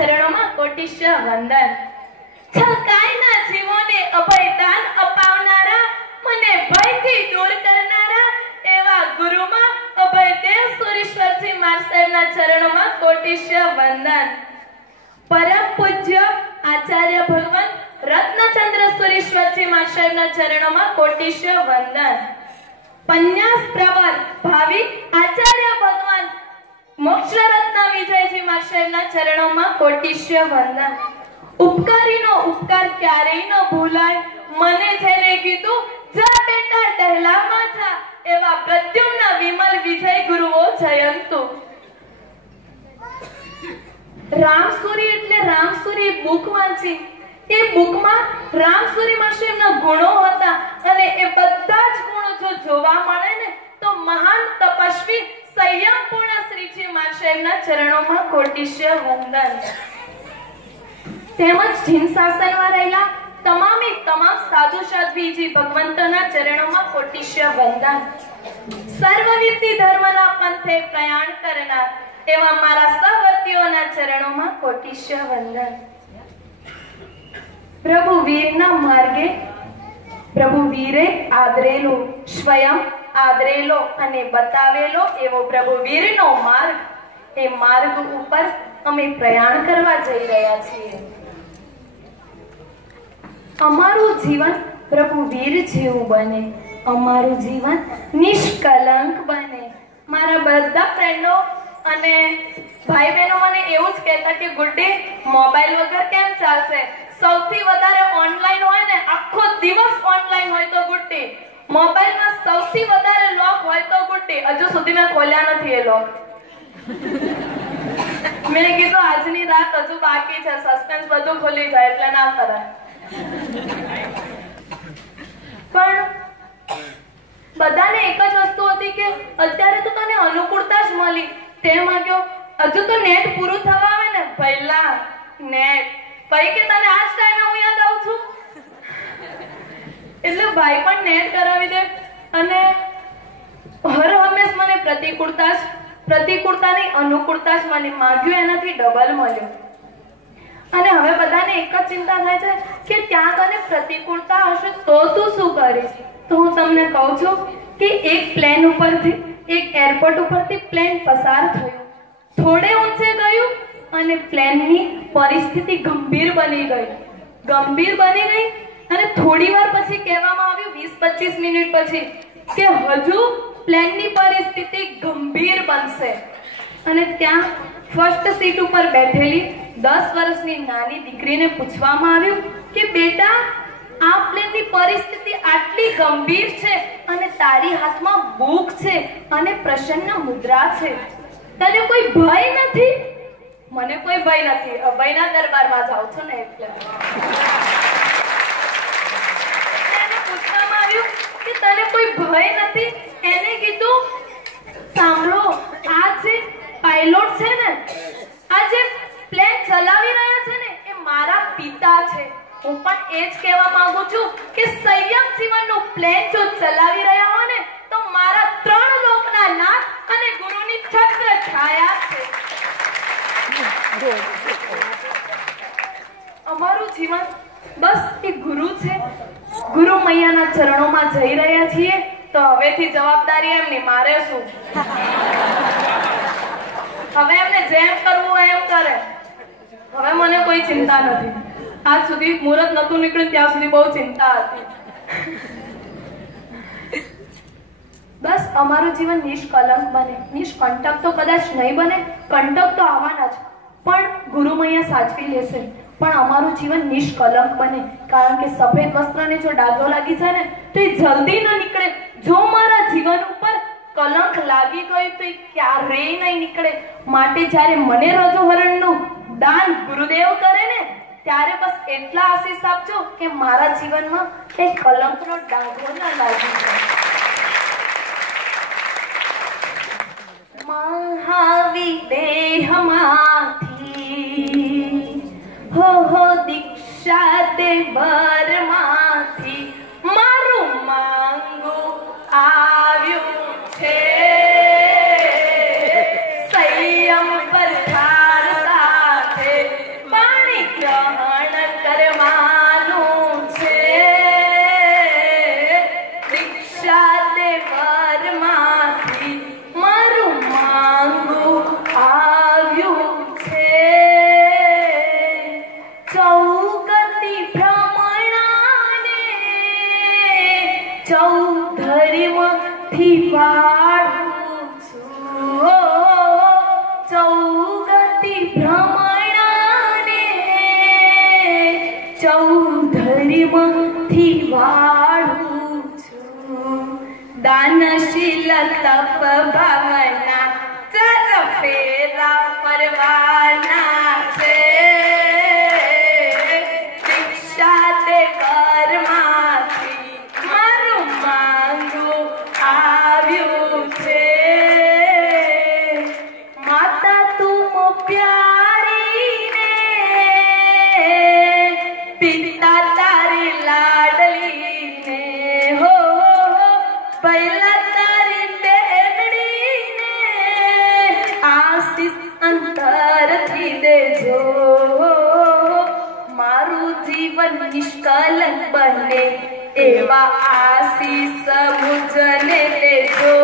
ચરણોમાં કોટિશ્ય વંદન. છલકાયના જીવોને અભયદાન અપાવનારા, મને ભયથી દૂર કરનારા એવા ગુરુમાં અભયદેવ સુરેશ્વરજી મહારાજ સાહેબના ચરણોમાં કોટિશ્ય વંદન. પરમ પૂજ્ય આચાર્ય ભગવાન રત્નચંદ્ર સુરેશ્વરજી મહારાજ સાહેબના ચરણોમાં કોટિશ્ય વંદન. પન્યાસ પ્રવર ભાવિ આચાર્ય ભગવાન મોક્ષરત્ન વિજયજી મહારાજ સાહેબના ચરણોમાં કોટિશ્ય વંદન. ઉપકારીનો ઉપકાર ક્યારેય ન ભૂલાય, મને જેને કીધું જા બેટા ટહેલામાં જા, એવા પ્રદ્યુમ્ન વિમલ વિજય ગુરુઓ જયંતુ. રામસુરી એટલે રામસુરી બુક વાંચી. એ બુકમાં રામસુરી મહારાજના ગુણો હતા અને એ બધા જ ગુણો જો જોવા મળે ને તો મહાન તપસ્વી સંયમપૂર્ણ શ્રીજી મહારાજના ચરણોમાં કોટિશ્ય વંદન. તેમજ જીન શાસનમાં રહેલા તમામ સાધુ સાધ્વીજી ભગવંતોના ચરણોમાં કોટિશ્ય વંદન. સર્વવિધિ ધર્મના પંથે પ્રયાણ કરનાર એવા મારા સહવર્તીઓના ચરણોમાં કોટિશ્ય વંદન. પ્રભુ વીરના માર્ગે પ્રભુ વીરે આદરેલો, સ્વયં આદરેલો અને બતાવેલો એવો પ્રભુ વીરનો માર્ગ, એ માર્ગ ઉપર અમે પ્રયાણ કરવા જઈ રહ્યા છીએ. અમારું જીવન પ્રભુ વીર જેવું બને, અમારું જીવન નિષ્કલંક બને. મારા બધા ફ્રેન્ડો અને ભાઈ બહેનો મને એવું જ કહેતા કે ગુડ્ડી મોબાઈલ વગર કેમ ચાલશે, સૌથી વધારે ઓનલાઈન હોય ને, આખો દિવસ ઓનલાઈન હોય તો ગુડ્ડી, મોબાઈલમાં સૌથી વધારે લોક હોય તો ગુડ્ડી. હજુ સુધી મેં ખોલ્યા નથી એ લોક. મેં કીધું આજની રાત હજુ બાકી છે, સસ્પેન્સ બધું ખોલી જાય એટલે ના કરાય. પણ બધાને એક જ વસ્તુ હતી કે અત્યારે તો તને અનુકૂળતા જ મળી, તે માંગ્યો હજુ તો નેટ પૂરું થવા આવે ને, પહેલા નેટ, ભાઈ કે તને આ જ ટાઈમે હું યાદ આવું છું. એટલે ભાઈ પણ નેટ કરાવી દે અને હર હંમેશ મને પ્રતિકૂળતા નહીં અનુકૂળતા જ મને માંગ્યું, એનાથી ડબલ મળ્યું. અને હવે બધાને એક જ ચિંતા થાય છે કે ત્યાં તને પ્રતિકૂળતા હશે તો તું શું કરીશ. તો હું તમને કહું છું કે એક પ્લેન ઉપરથી, એક એરપોર્ટ ઉપરથી પ્લેન પસાર થયું, થોડે ઊંચે ગયું અને પ્લેનની પરિસ્થિતિ ગંભીર બની ગઈ અને થોડી વાર પછી કહેવામાં આવ્યું 20-25 મિનિટ પછી કે હજુ પ્લેનની પરિસ્થિતિ ગંભીર બનશે. અને ત્યાં ફર્સ્ટ સીટ ઉપર બેઠેલી 10 વર્ષની નાની દીકરીને પૂછવામાં આવ્યું કે બેટા આ પ્લેનની પરિસ્થિતિ આટલી ગંભીર છે અને તારી હાથમાં બુક છે અને પ્રસન્ન મુદ્રા છે, તને કોઈ ભય નથી? મને કોઈ ભય નથી, અભયના દરબારમાં જાઉં છું ને એટલે. એને પૂછવામાં આવ્યું કે તને કોઈ ભય નથી? એને કીધું સાંભળો, આ જે પાયલોટ છે ને, આ જે પ્લેન ચલાવી રહ્યા છે ને, એ મારા પિતા છે. હું પણ એ જ કહેવા માંગુ છું કે સંયમ જીવનનું પ્લેન જો ચલાવી રહ્યા હો ને તો મારા 3 લોકના નાથ અને ગુરુની છત્ર છાયા છે. અમારું જીવન બસ એ ગુરુ છે. ગુરુ મૈયાના ચરણોમાં જઈ રહ્યા છીએ તો હવેથી જવાબદારી એમની, મારે શું. હવે એમને જેમ કરવું એમ કરે, હવે મને કોઈ ચિંતા નથી. આજ સુધી મુહૂર્ત નતું નીકળ્યું ત્યાં સુધી બહુ ચિંતા હતી. બસ અમારું જીવન નિષ્કલંક બને. નિષ્કંટક તો કદાચ નહીં બને, કંટક તો આવવાના જ, પણ ગુરુ મૈયા સાચવી લેશે. પણ અમારું જીવન નિષ્કલંક બને, કારણ કે સફેદ વસ્ત્રને જો ડાઘો લાગી જાય ને તો એ જલ્દી ન નીકળે. જો મારા જીવન ઉપર કલંક લાગી ગયું તો એ ક્યારેય નહીં નીકળે. માટે જ્યારે મને રજોહરણનું દાન ગુરુદેવ કરે ને ત્યારે બસ એટલા આશીષ આપજો કે મારા જીવનમાં એ કલંકનો ડાઘો ના લાગી જાય. મહાવિદેહમાંથી હો દીક્ષા દે બરમાંથી મારું માંગુ આવ્યું છે. સંયમ પર ધાર સાથે તપ ભાવના ચાર ફેરા પરવાના છે દીક્ષા તે ઘરમાંથી મારું માંગું આવ્યું છે માતા તું પ્યારી ને પિતા તારી લાડલી ને હો પહેલા તારી બેનડી ને આશીષ અંતરથી દેજો મારું જીવન નિષ્કલંક બને એવા આશીષ મુજને દેજો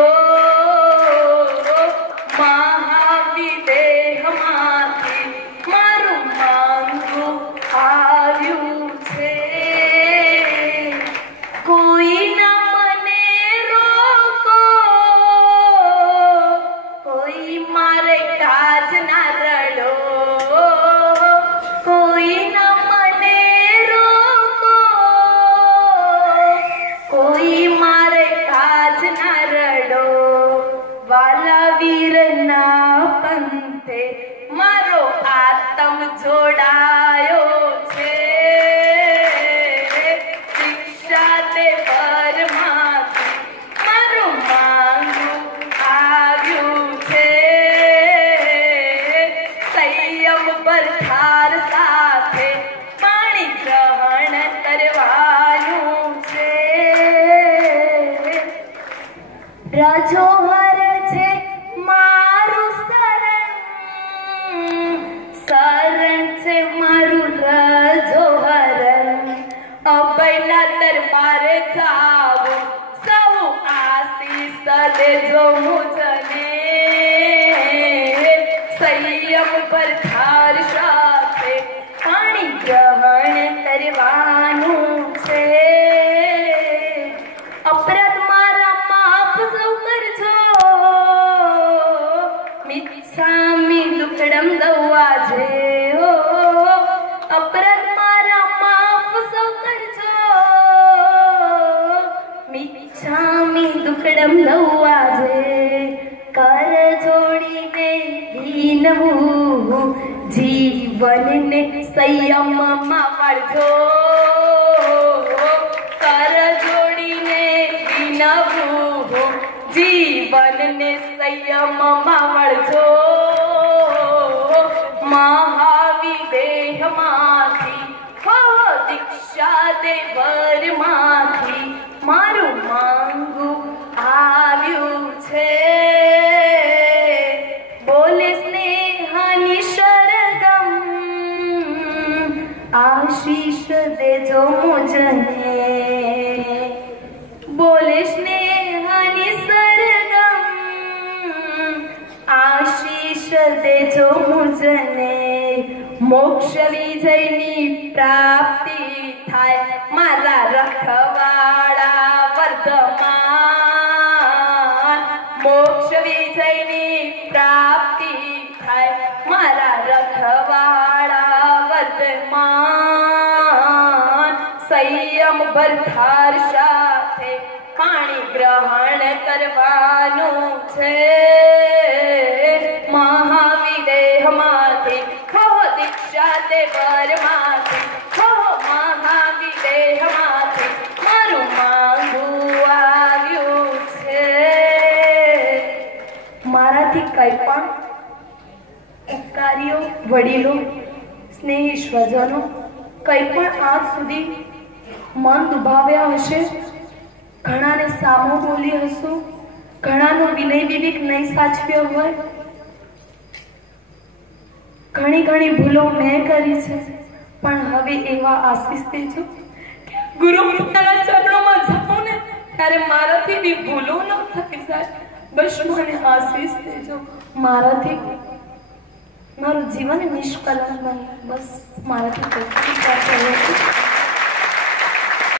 મહાવિદેહમાંથી મારું માંગું આવ્યું છે કોઈ ના મને રોકો કોઈ મારે કાજ ના રડો કોઈ ના મને રોકો કોઈ મારે કાજ ના રડો વાલા વીરના પંથે મારો આત્મ જોડાયો છે દીક્ષા તે પરમાંથી મારું માંગું આવ્યું છે સંયમ પરથાર સાથે પાણી ગ્રહણ કરવાનું છે રજોહર છે મારું શરણ છે મારું રજોહર અભયના દરબારે જાવું સૌ આશીષ દેજો મુજને સંયમ પરથાર સાથે પાણી ગ્રહણ કરવાનું છે અપરાધ મારા માફ સૌ કરજો મિચ્છામી દુક્કડમ દઉવા છે અપરાધ મારા માફ સૌ કરજો મિચ્છામી દુક્કડમ દઉવા છે કર જોડીને વિનવું જીવનને સંયમમાં વાળજો કર જોડીને વિનવું જીવનને સંયમમાં વાળજો મહાવિદેહમાંથી હો દીક્ષા દેવરમાંથી મારું માંગું આવ્યું છે બોલે સ્નેહની સરગમ આશીષ દેજો મુજને બોલે સ્નેહની સરગમ આશીષ દેજો મુજને મોક્ષ વિજયની પ્રાપ્તિ થાય મારા રખવાડા વર્ધમાન મોક્ષ વિજયની પ્રાપ્તિ થાય મારા રખવાડા વર્ધમાન સંયમ ભરથાર સાથે પાણી ગ્રહણ કરવાનું છે મહાવિદેહમાંથી હો દીક્ષા તે પરમાંથી હો મહાવિદેહમાંથી મારું માંગું આવ્યું છે મારાથી કંઈ પણ ઉપકારીઓ વડીલો સ્નેહી સ્વજનો કંઈ પણ આજ સુધી મન દુભાવ્યા હશે ઘણાને સામો બોલી હશો ઘણાનો વિનય વિવેક નહીં સાચવ્યો હોય ઘણી ઘણી ભૂલો મેં કરી છે પણ હવે એવા આશીષ દેજો ગુરુ પોતાના ચરણોમાં જાઉં ને ત્યારે મારાથી બી ભૂલો ન થઈ જાય બસ મને આશીષ દેજો મારાથી મારું જીવન નિષ્કલંક બને બસ મારાથી કોઈ